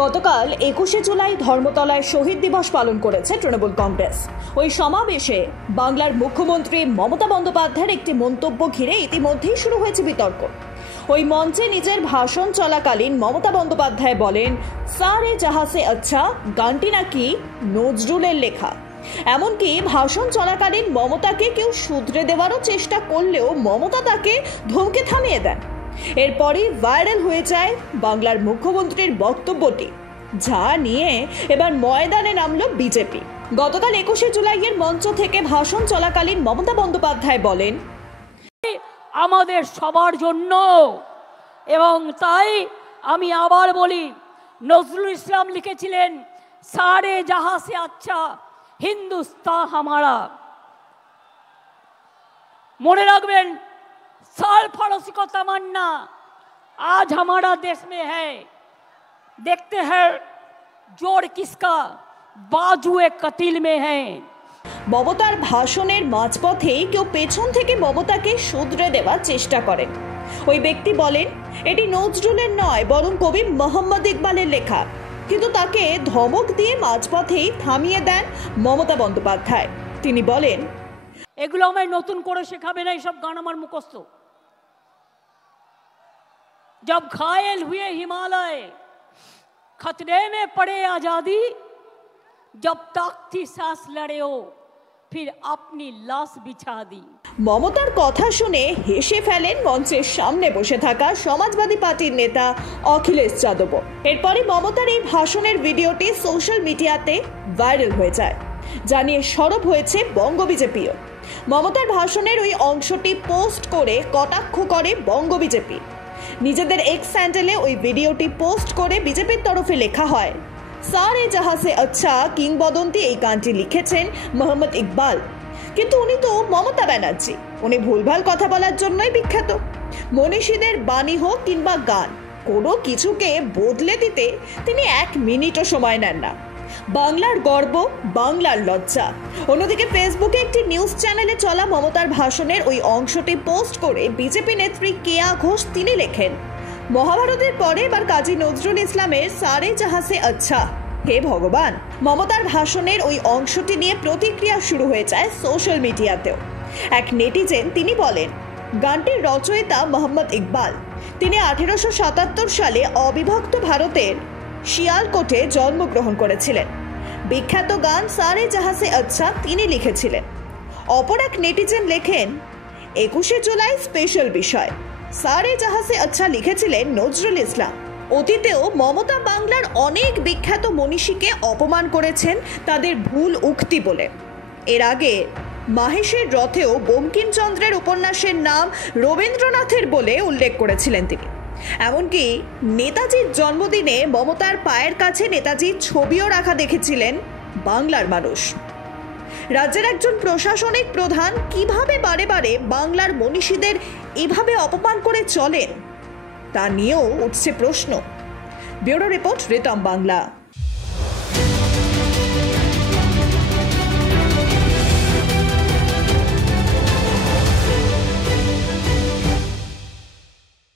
গতকাল 21শে জুলাই ধর্মতলায় শহীদ দিবস পালন করেছে তৃণমূল কংগ্রেস। ওই সমাবেশে বাংলার মুখ্যমন্ত্রী মমতা বন্দ্যোপাধ্যায়ের একটি মন্তব্য ঘিরে ইতিমধ্যেই শুরু হয়েছে বিতর্ক। ওই মঞ্চে নিজের ভাষণ চলাকালীন মমতা বন্দ্যোপাধ্যায় বলেন, সারে জাহাঁ সে আচ্ছা গানটি নাকি নজরুলের লেখা। এমনকি ভাষণ চলাকালীন মমতাকে কেউ শুধরে দেওয়ারও চেষ্টা করলেও মমতা তাকে ধমকে থামিয়ে দেন। এরপরই ভাইরাল হয়ে যায় বাংলার মুখ্যমন্ত্রীর বক্তব্যটি, যা নিয়ে এবার ময়দানে নামল বিজেপি। গতকাল 21শে জুলাইয়ের মঞ্চ থেকে ভাষণ চলাকালীন মমতা বন্দ্যোপাধ্যায় বলেন, আমাদের সবার জন্য, এবং তাই আমি আবার বলি, নজরুল ইসলাম লিখেছিলেন সারে জাহাঁ সে আচ্ছা হিন্দুস্তান হামারা। মনে রাখবেন, सरफरोशी को तमन्ना आज हमारा देश में है। देखते हैं जोर किसका बाजुए कतिल में है। মমতার ভাষণের মাঝপথেই কেউ পেছন থেকে মমতাকে শুধরে দেওয়ার চেষ্টা করেন। ওই ব্যক্তি বলেন, এটি নজরুলের নয় বরং কবি মোহাম্মদ ইকবালের লেখা। কিন্তু তাকে ধমক দিয়ে মাঝপথেই থামিয়ে দেন মমতা বন্দ্যোপাধ্যায়। তিনি বলেন, এগুলো আমায় নতুন করে শেখাবে না, এইসব গান আমার মুখস্থ। जब घायल हुए हिमालय खतरे में पड़े आजादी, जब तक थी सांस लड़े हो फिर अपनी लाश बिछा दी। মমতার কথা শুনে হেসে ফেলেন মঞ্চের সামনে বসে থাকা সমাজবাদী পার্টির নেতা অখিলেশ যাদব। এরপরে মমতার এই ভাষণের ভিডিওটি সোশ্যাল মিডিয়াতে ভাইরাল হয়ে যায়, যা নিয়ে সরব হয়েছে বঙ্গ বিজেপিও। মমতার ভাষণের ওই অংশটি পোস্ট করে কটাক্ষ করে বঙ্গ বিজেপি। নিজেদের এক্স হ্যান্ডেলে ওই ভিডিওটি পোস্ট করে বিজেপির তরফে লেখা হয়, সারে জাহাঁ সে আচ্ছা কিংবদন্তি এই গানটি লিখেছেন মোহাম্মদ ইকবাল, কিন্তু উনি তো মমতা ব্যানার্জি। উনি ভুলভাল কথা বলার জন্যই বিখ্যাত। মনীষীদের বাণী হোক কিংবা গান, কোনো কিছুকে বদলে দিতে তিনি 1 মিনিটও সময় নেন না। বাংলার গর্ব, বাংলার লজ্জা। অন্যদিকে ফেসবুকে একটি নিউজ চ্যানেলে চলা মমতার ভাষণের ওই অংশটি পোস্ট করে বিজেপি নেত্রী কেয়া ঘোষ তিনি লেখেন, মহাভারতের পরে এবার কাজী নজরুল ইসলামের সারে জাহাঁ সে আচ্ছা। হে ভগবান! মমতার ভাষণের ওই অংশটি নিয়ে প্রতিক্রিয়া শুরু হয়ে যায় সোশ্যাল মিডিয়াতেও। এক নেটিজেন তিনি বলেন, গানটির রচয়িতা মোহাম্মদ ইকবাল। তিনি 1877 সালে অবিভক্ত ভারতের শিয়ালকোটে জন্মগ্রহণ করেছিলেন। বিখ্যাত গান সারে জাহাঁ সে আচ্ছা তিনি লিখেছিলেন। অপর এক নেটিজেন লেখেন, 21শে জুলাই স্পেশাল বিষয়, সারে জাহাঁ সে আচ্ছা লিখেছিলেন নজরুল ইসলাম। অতীতেও মমতা বাংলার অনেক বিখ্যাত মনীষীকে অপমান করেছেন তাদের ভুল উক্তি বলে। এর আগে মাহেশের রথেও বঙ্কিমচন্দ্রের উপন্যাসের নাম রবীন্দ্রনাথের বলে উল্লেখ করেছিলেন তিনি। এমনকি নেতাজির জন্মদিনে মমতার পায়ের কাছে নেতাজির ছবিও রাখা দেখেছিলেন বাংলার মানুষ। রাজ্যের একজন প্রশাসনিক প্রধান কিভাবে বারে বারে বাংলার মনীষীদের এভাবে অপমান করে চলেন তা নিয়েও উঠছে প্রশ্ন। Bureau report, Ritam Bangla.